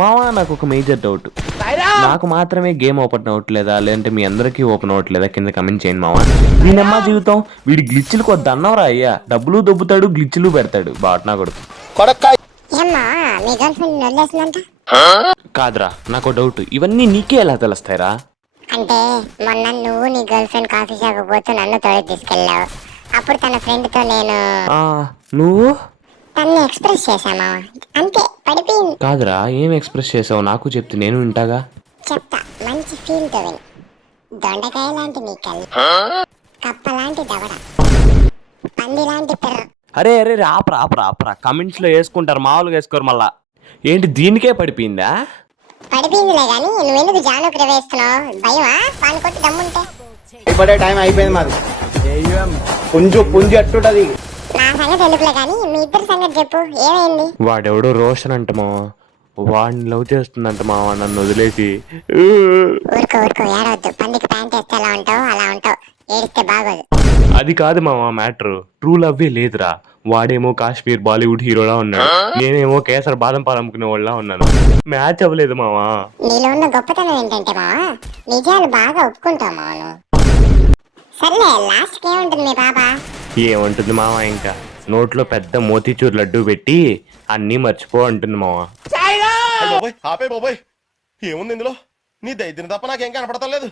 మావా నాకు ఒక మేజర్ డౌట్. నాకు మాత్రమే గేమ్ ఓపెన్ అవ్వట్లేదా లేదంటే మీ అందరికీ ఓపెన్ అవ్వట్లేదా? కింద కమెంట్ చేయండి మావా. దీనమ్మా జీవితం, వీడి గ్లిచ్లకు వద్దన్నవరా అయ్యా. డబ్బులు దొబ్బుతాడు, గ్లిచ్లు పెడతాడు బాట్నా కొడుకు. కాదురా, నాకు డౌట్, ఇవన్నీ నీకే ఎలా తెలుస్తాయిరా? అంటే మొన్న నువ్వు నీ గర్ల్ ఫ్రెండ్ కాఫీ షాప్ పోతూ నన్ను తోడి తీసుకెళ్ళావు. అప్పుడు తన ఫ్రెండ్ తో నేను నువ్వు తన్ని ఎక్స్ప్రెస్ చేశామా, అంతే పడిపోయింది. కాదురా, ఏం ఎక్స్ప్రెస్ చేసావు నాకు చెప్తే నేను వింటాగా. చెప్తా, మంచి ఫీల్ తో విను. దొండకాయ లాంటి నీ కళ్ళు, కప్ప లాంటి దవడ, పంది లాంటి పిర్ర. అరే అరే ఆపరా ఆపరా ఆపరా, కమెంట్స్ లో వేసుకుంటారు, మామూలుగా వేసుకోరు మళ్ళా. ఏంటి దీనికే పడిపోయిందా? పడిపోయిందిలే గాని నువ్వెందుకు జానుకు వేస్తున్నావు? భయమా? పాలు కొట్టి దమ్ముంటే. ఇప్పుడే టైం అయిపోయింది మాది. పుంజు పుంజు ఎట్టుంటది. నా సంగతి ఎందుకులే గాని మీ ఇద్దరు సంగతి చెప్పు, ఏమైంది? వాడెవడో రోషన్ అంట మావా, వాడిని లవ్ చేస్తుందంట మావా నన్ను వదిలేసి. ఊరుకో ఊరుకో, ఏడవద్దు. పందికి ప్యాంట్ వేస్తే ఎలా ఉంటావు అలా ఉంటావు, ఏడిస్తే బాగోదు. అది కాదు మావా మ్యాటర్, ట్రూ లవ్వే లేదురా. వాడేమో కాశ్మీర్ బాలీవుడ్ హీరోలా ఉన్నాడు, నేనేమో కేసర్ బాదం పాలు అమ్ముకునే వాళ్ళ ఉన్నాను. మ్యాచ్ అవ్వలేదు మావా. నీలో ఉన్న గొప్పతనం ఏంటంటే మావా, నిజాలు బాగా ఒప్పుకుంటావు మావా నువ్వు. సర్లే, లాస్ట్ ఏముంటుంది మీ బాబా? ఏమంటుంది మావా, ఇంకా నోట్లో పెద్ద మోతీచూర్ లడ్డు పెట్టి అన్నీ మర్చిపో అంటుంది మావా. ఆపే బాబోయ్, ఏముంది ఇందులో? నీ దైద్యం తప్ప నాకేం కనపడతలేదు.